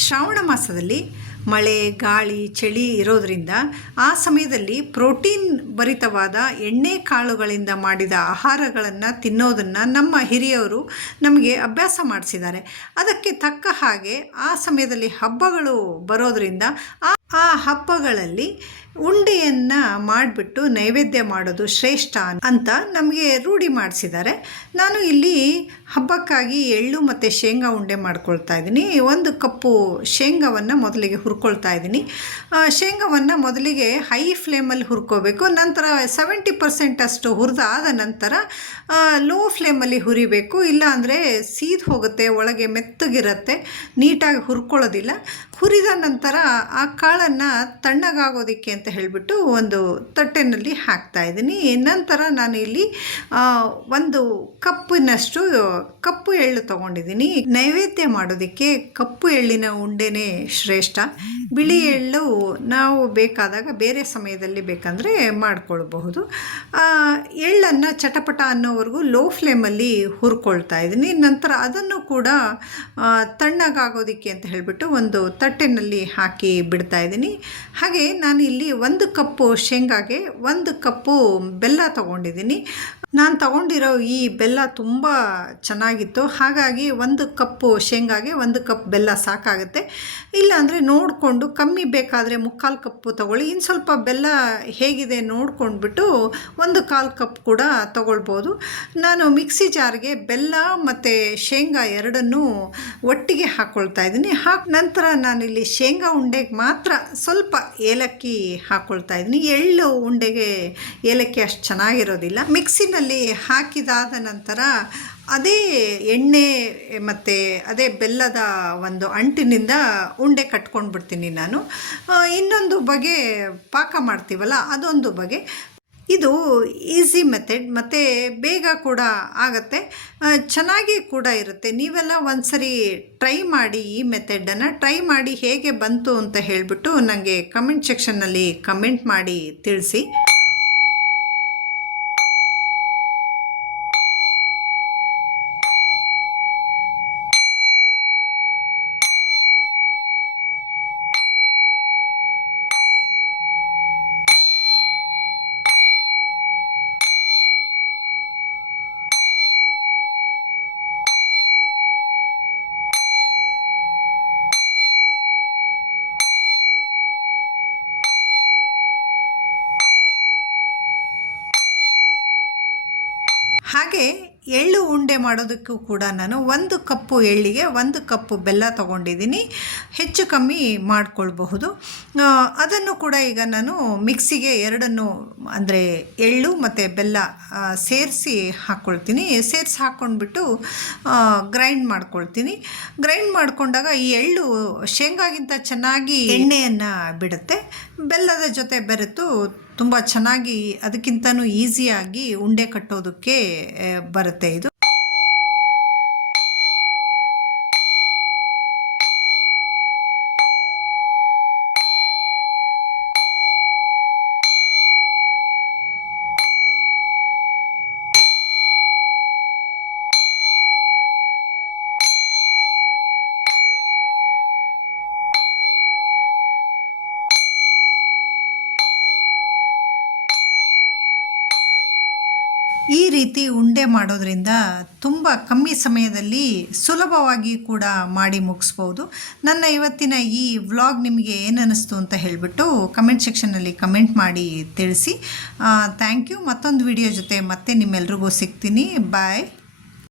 ಶ್ರಾವಣ ಮಾಸದಲ್ಲಿ ಮಳೆ, ಗಾಳಿ, ಚಳಿ ಇರೋದರಿಂದ ಆ ಸಮಯದಲ್ಲಿ ಪ್ರೋಟೀನ್ ಭರಿತವಾದ ಎಣ್ಣೆ ಕಾಳುಗಳಿಂದ ಮಾಡಿದ ಆಹಾರಗಳನ್ನು ತಿನ್ನೋದನ್ನು ನಮ್ಮ ಹಿರಿಯವರು ನಮಗೆ ಅಭ್ಯಾಸ ಮಾಡಿಸಿದ್ದಾರೆ. ಅದಕ್ಕೆ ತಕ್ಕ ಹಾಗೆ ಆ ಸಮಯದಲ್ಲಿ ಹಬ್ಬಗಳು ಬರೋದರಿಂದ ಆ ಹಬ್ಬಗಳಲ್ಲಿ ಉಂಡೆಯನ್ನು ಮಾಡಿಬಿಟ್ಟು ನೈವೇದ್ಯ ಮಾಡೋದು ಶ್ರೇಷ್ಠ ಅಂತ ನಮಗೆ ರೂಢಿ ಮಾಡಿಸಿದ್ದಾರೆ. ನಾನು ಇಲ್ಲಿ ಹಬ್ಬಕ್ಕಾಗಿ ಎಳ್ಳು ಮತ್ತು ಶೇಂಗಾ ಉಂಡೆ ಮಾಡ್ಕೊಳ್ತಾ ಇದ್ದೀನಿ. ಒಂದು ಕಪ್ಪು ಶೇಂಗಾವನ್ನು ಮೊದಲಿಗೆ ಹುರ್ಕೊಳ್ತಾ ಇದ್ದೀನಿ. ಶೇಂಗಾವನ್ನು ಮೊದಲಿಗೆ ಹೈ ಫ್ಲೇಮಲ್ಲಿ ಹುರ್ಕೋಬೇಕು. ನಂತರ ಸೆವೆಂಟಿ ಪರ್ಸೆಂಟ್ ಅಷ್ಟು ಹುರಿದಾದ ನಂತರ ಲೋ ಫ್ಲೇಮಲ್ಲಿ ಹುರಿಬೇಕು. ಇಲ್ಲಾಂದರೆ ಸೀದ್ ಹೋಗುತ್ತೆ, ಒಳಗೆ ಮೆತ್ತಗಿರುತ್ತೆ, ನೀಟಾಗಿ ಹುರ್ಕೊಳ್ಳೋದಿಲ್ಲ. ಹುರಿದ ನಂತರ ಆ ಕಾಳನ್ನು ತಣ್ಣಗಾಗೋದಕ್ಕೆ ಅಂತ ಹೇಳಿಬಿಟ್ಟು ಒಂದು ತಟ್ಟೆನಲ್ಲಿ ಹಾಕ್ತಾ ಇದ್ದೀನಿ. ನಂತರ ನಾನು ಇಲ್ಲಿ ಒಂದು ಕಪ್ಪಿನಷ್ಟು, ಕಪ್ಪು ಎಳ್ಳು ತೊಗೊಂಡಿದ್ದೀನಿ. ನೈವೇದ್ಯ ಮಾಡೋದಕ್ಕೆ ಕಪ್ಪು ಎಳ್ಳಿನ ಉಂಡೆನೇ ಶ್ರೇಷ್ಠ. ಬಿಳಿ ಎಳ್ಳು ನಾವು ಬೇಕಾದಾಗ ಬೇರೆ ಸಮಯದಲ್ಲಿ ಬೇಕಂದರೆ ಮಾಡಿಕೊಳ್ಬಹುದು. ಎಳ್ಳನ್ನು ಚಟಪಟ ಅನ್ನೋವರೆಗೂ ಲೋ ಫ್ಲೇಮಲ್ಲಿ ಹುರ್ಕೊಳ್ತಾ ಇದ್ದೀನಿ. ನಂತರ ಅದನ್ನು ಕೂಡ ತಣ್ಣಗಾಗೋದಕ್ಕೆ ಅಂತ ಹೇಳಿಬಿಟ್ಟು ಒಂದು ತಟ್ಟೆನಲ್ಲಿ ಹಾಕಿ ಬಿಡ್ತಾ ಇದ್ದೀನಿ. ಹಾಗೆ ನಾನು ಇಲ್ಲಿ ಒಂದು ಕಪ್ಪು ಶೇಂಗಾಗೆ ಒಂದು ಕಪ್ಪು ಬೆಲ್ಲ ತಗೊಂಡಿದ್ದೀನಿ. ನಾನು ತಗೊಂಡಿರೋ ಈ ಬೆಲ್ಲ ತುಂಬ ಚೆನ್ನಾಗಿತ್ತು. ಹಾಗಾಗಿ ಒಂದು ಕಪ್ಪು ಶೇಂಗಾಗೆ ಒಂದು ಕಪ್ ಬೆಲ್ಲ ಸಾಕಾಗುತ್ತೆ. ಇಲ್ಲಾಂದರೆ ನೋಡಿಕೊಂಡು ಕಮ್ಮಿ ಬೇಕಾದರೆ ಮುಕ್ಕಾಲು ಕಪ್ಪು ತಗೊಳ್ಳಿ. ಇನ್ನು ಸ್ವಲ್ಪ ಬೆಲ್ಲ ಹೇಗಿದೆ ನೋಡ್ಕೊಂಡ್ಬಿಟ್ಟು ಒಂದು ಕಾಲು ಕಪ್ ಕೂಡ ತಗೊಳ್ಬೋದು. ನಾನು ಮಿಕ್ಸಿ ಜಾರ್ಗೆ ಬೆಲ್ಲ ಮತ್ತು ಶೇಂಗಾ ಎರಡನ್ನೂ ಒಟ್ಟಿಗೆ ಹಾಕ್ಕೊಳ್ತಾ ಇದ್ದೀನಿ. ಹಾಕಿ ನಂತರ ನಾನಿಲ್ಲಿ ಶೇಂಗಾ ಉಂಡೆಗೆ ಮಾತ್ರ ಸ್ವಲ್ಪ ಏಲಕ್ಕಿ ಹಾಕ್ಕೊಳ್ತಾ ಇದ್ದೀನಿ. ಎಳ್ಳು ಉಂಡೆಗೆ ಏಲಕ್ಕಿ ಅಷ್ಟು ಚೆನ್ನಾಗಿರೋದಿಲ್ಲ. ಮಿಕ್ಸಿನಲ್ಲಿ ಹಾಕಿದಾದ ನಂತರ ಅದೇ ಎಣ್ಣೆ, ಮತ್ತು ಅದೇ ಬೆಲ್ಲದ ಒಂದು ಅಂಟಿನಿಂದ ಉಂಡೆ ಕಟ್ಕೊಂಡು ಬಿಡ್ತೀನಿ ನಾನು ಇನ್ನೊಂದು ಬಗೆ ಪಾಕ ಮಾಡ್ತೀವಲ್ಲ, ಅದೊಂದು ಬಗೆ. ಇದು ಈಸಿ ಮೆಥಡ್ ಮತ್ತು ಬೇಗ ಕೂಡ ಆಗುತ್ತೆ. ಚೆನ್ನಾಗಿ ಕೂಡ ಇರುತ್ತೆ. ನೀವೆಲ್ಲ ಒಂದ್ಸರಿ ಟ್ರೈ ಮಾಡಿ ಈ ಮೆಥಡನ್ನು ಟ್ರೈ ಮಾಡಿ ಹೇಗೆ ಬಂತು ಅಂತ ಹೇಳಿಬಿಟ್ಟು ನನಗೆ ಕಮೆಂಟ್ ಸೆಕ್ಷನ್ನಲ್ಲಿ ಕಮೆಂಟ್ ಮಾಡಿ ತಿಳಿಸಿ. ಹಾಗೆ ಎಳ್ಳು ಉಂಡೆ ಮಾಡೋದಕ್ಕೂ ಕೂಡ ನಾನು ಒಂದು ಕಪ್ಪು ಎಳ್ಳಿಗೆ ಒಂದು ಕಪ್ಪು ಬೆಲ್ಲ ತೊಗೊಂಡಿದ್ದೀನಿ. ಹೆಚ್ಚು ಕಮ್ಮಿ ಮಾಡಿಕೊಳ್ಬಹುದು. ಅದನ್ನು ಕೂಡ ಈಗ ನಾನು ಮಿಕ್ಸಿಗೆ ಎರಡನ್ನು ಅಂದರೆ ಎಳ್ಳು ಮತ್ತು ಬೆಲ್ಲ ಸೇರಿಸಿ ಹಾಕ್ಕೊಳ್ತೀನಿ ಸೇರಿಸಿ ಹಾಕ್ಕೊಂಡ್ಬಿಟ್ಟು ಗ್ರೈಂಡ್ ಮಾಡ್ಕೊಳ್ತೀನಿ. ಗ್ರೈಂಡ್ ಮಾಡಿಕೊಂಡಾಗ ಈ ಎಳ್ಳು ಶೇಂಗಾಗಿಂತ ಚೆನ್ನಾಗಿ ಎಣ್ಣೆಯನ್ನು ಬಿಡುತ್ತೆ. ಬೆಲ್ಲದ ಜೊತೆ ಬೆರೆತು ತುಂಬ ಚೆನ್ನಾಗಿ ಅದಕ್ಕಿಂತನೂ ಈಸಿಯಾಗಿ ಉಂಡೆ ಕಟ್ಟೋದಕ್ಕೆ ಬರುತ್ತೆ ಇದು. ಈ ರೀತಿ ಉಂಡೆ ಮಾಡೋದ್ರಿಂದ ತುಂಬ ಕಮ್ಮಿ ಸಮಯದಲ್ಲಿ ಸುಲಭವಾಗಿ ಕೂಡ ಮಾಡಿ ಮುಗಿಸ್ಬೋದು. ನನ್ನ ಇವತ್ತಿನ ಈ ವ್ಲಾಗ್ ನಿಮಗೆ ಏನನ್ನಿಸ್ತು ಅಂತ ಹೇಳಿಬಿಟ್ಟು ಕಮೆಂಟ್ ಸೆಕ್ಷನ್ನಲ್ಲಿ ಕಮೆಂಟ್ ಮಾಡಿ ತಿಳಿಸಿ. Thank you. ಮತ್ತೊಂದು ವಿಡಿಯೋ ಜೊತೆ ಮತ್ತೆ ನಿಮ್ಮೆಲ್ರಿಗೂ ಸಿಗ್ತೀನಿ. ಬಾಯ್.